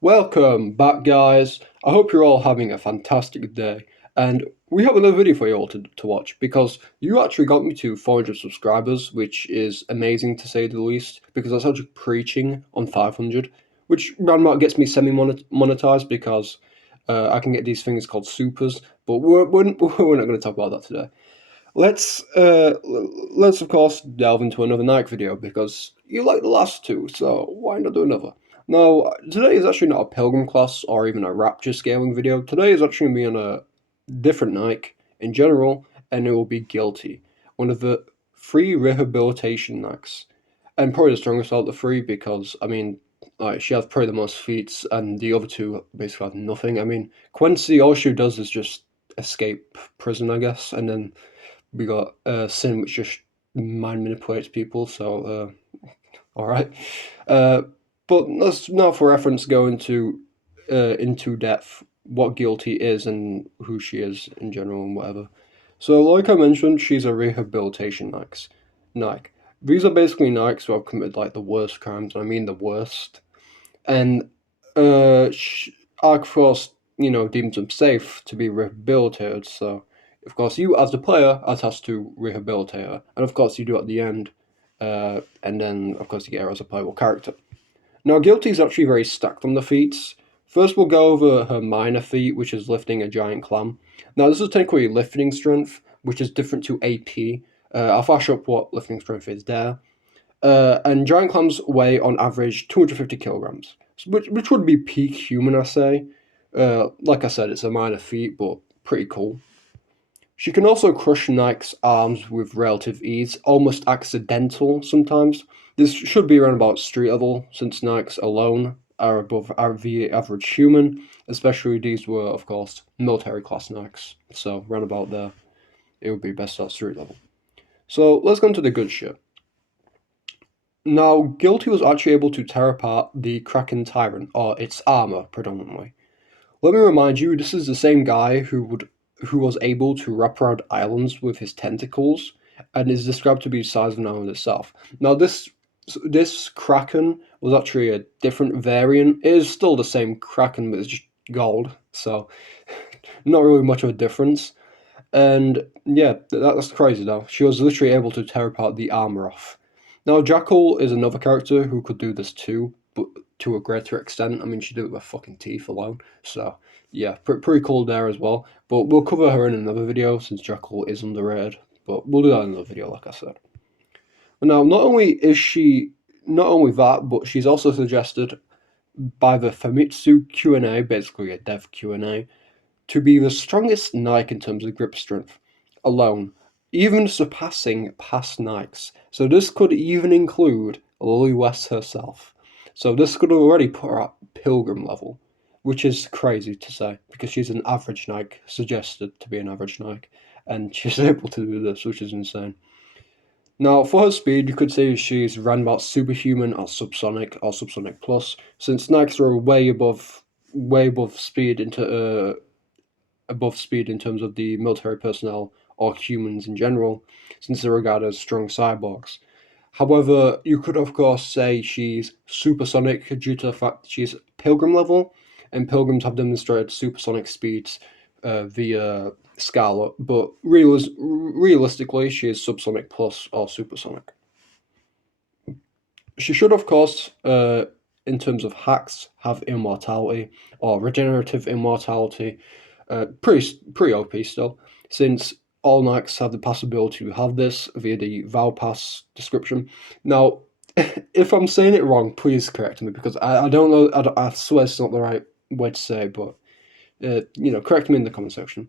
Welcome back, guys. I hope you're all having a fantastic day. And we have another video for you all to watch because you actually got me to 400 subscribers, which is amazing to say the least, because that's actually preaching on 500, which roundabout gets me semi monetized because I can get these things called supers, but we're not going to talk about that today. Let's of course delve into another Nike video because you like the last two, so why not do another? Now, today is actually not a Pilgrim class or even a Rapture scaling video. Today is actually going to be on a different Nike in general, and it will be Guilty, one of the three rehabilitation Nikes, and probably the strongest out of the three because I mean, like she has probably the most feats, and the other two basically have nothing. I mean, Quincy all she does is just escape prison, I guess, and then we got Sin, which just mind manipulates people. So, all right. Uh, but let's now, for reference, go into depth what Guilty is and who she is in general and whatever. So, like I mentioned, she's a rehabilitation Nike. These are basically Nikes who have committed like the worst crimes, and I mean the worst. And Arc Force, deems them safe to be rehabilitated. So, of course, you as the player has to rehabilitate her, and of course, you do at the end. And then, of course, you get her as a playable character. Now, Guilty is actually very stacked on the feats. First, we'll go over her minor feat, which is lifting a giant clam. Now, this is technically lifting strength, which is different to AP. I'll flash up what lifting strength is there. And giant clams weigh on average 250 kilograms, which would be peak human, I say. Like I said, it's a minor feat, but pretty cool. She can also crush Nike's arms with relative ease, almost accidental sometimes. This should be around about street level, since Nikes alone are above the average human, especially these were, of course, military class Nikes. So, round about there, it would be best at street level. So, let's go into the good shit. Now, Guilty was actually able to tear apart the Kraken Tyrant, or its armor predominantly. Let me remind you, this is the same guy who was able to wrap around islands with his tentacles, and is described to be the size of an island itself. Now, this Kraken was actually a different variant. It is still the same Kraken, but it's just gold, so not really much of a difference. And yeah, that's crazy though. She was literally able to tear apart the armor off. Now, Jackal is another character who could do this too, but to a greater extent. I mean, she did it with fucking teeth alone. So, yeah, pretty cool there as well. But we'll cover her in another video since Jackal is underrated. But we'll do that in another video, like I said. Now, not only that, but she's also suggested by the Famitsu Q&A, basically a dev Q&A, to be the strongest Nike in terms of grip strength alone, even surpassing past Nikes. So this could even include Lily West herself. So this could already put her at Pilgrim level, which is crazy to say because she's an average Nike, suggested to be an average Nike, and she's able to do this, which is insane. Now, for her speed, you could say she's ran about superhuman or subsonic plus, since Nikes are way above speed in terms of the military personnel or humans in general, since they're regarded as strong cyborgs. However, you could of course say she's supersonic due to the fact that she's Pilgrim level, and Pilgrims have demonstrated supersonic speeds via Scarlet, but realistically, she is subsonic plus or supersonic. She should, of course, in terms of hacks, have immortality or regenerative immortality. Pretty OP still, since all Knights have the possibility to have this via the Val Pass description. Now, if I'm saying it wrong, please correct me because I don't know. I swear it's not the right way to say, but correct me in the comment section.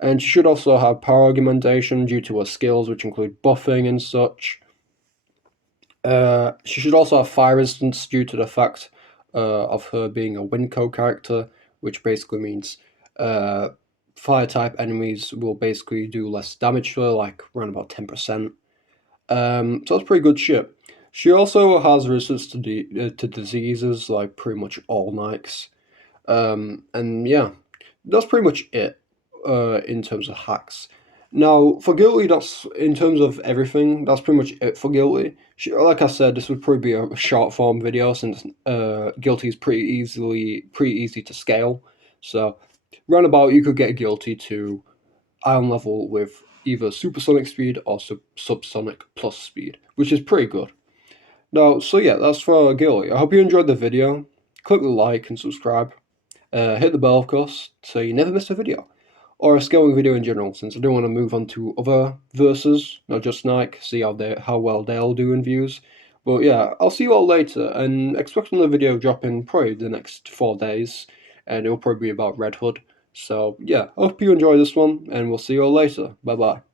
And she should also have power augmentation due to her skills, which include buffing and such. She should also have fire resistance due to the fact of her being a Winco character, which basically means fire type enemies will basically do less damage to her, like around about 10%. So that's pretty good shit. She also has resistance to diseases, like pretty much all Nikes. And yeah, that's pretty much it in terms of hacks. Now, for Guilty, that's in terms of everything. That's pretty much it for Guilty. Like I said, this would probably be a short form video since Guilty is pretty easy to scale. So, roundabout, you could get Guilty to iron level with either supersonic speed or subsonic plus speed, which is pretty good. Now, so yeah, that's for Guilty. I hope you enjoyed the video. Click the like and subscribe. Hit the bell, of course, so you never miss a video. Or a scaling video in general, since I do want to move on to other verses, not just Nike, see how well they'll do in views. But yeah, I'll see you all later, and expect another video dropping probably the next 4 days, and it'll probably be about Red Hood. So yeah, I hope you enjoy this one, and we'll see you all later. Bye bye.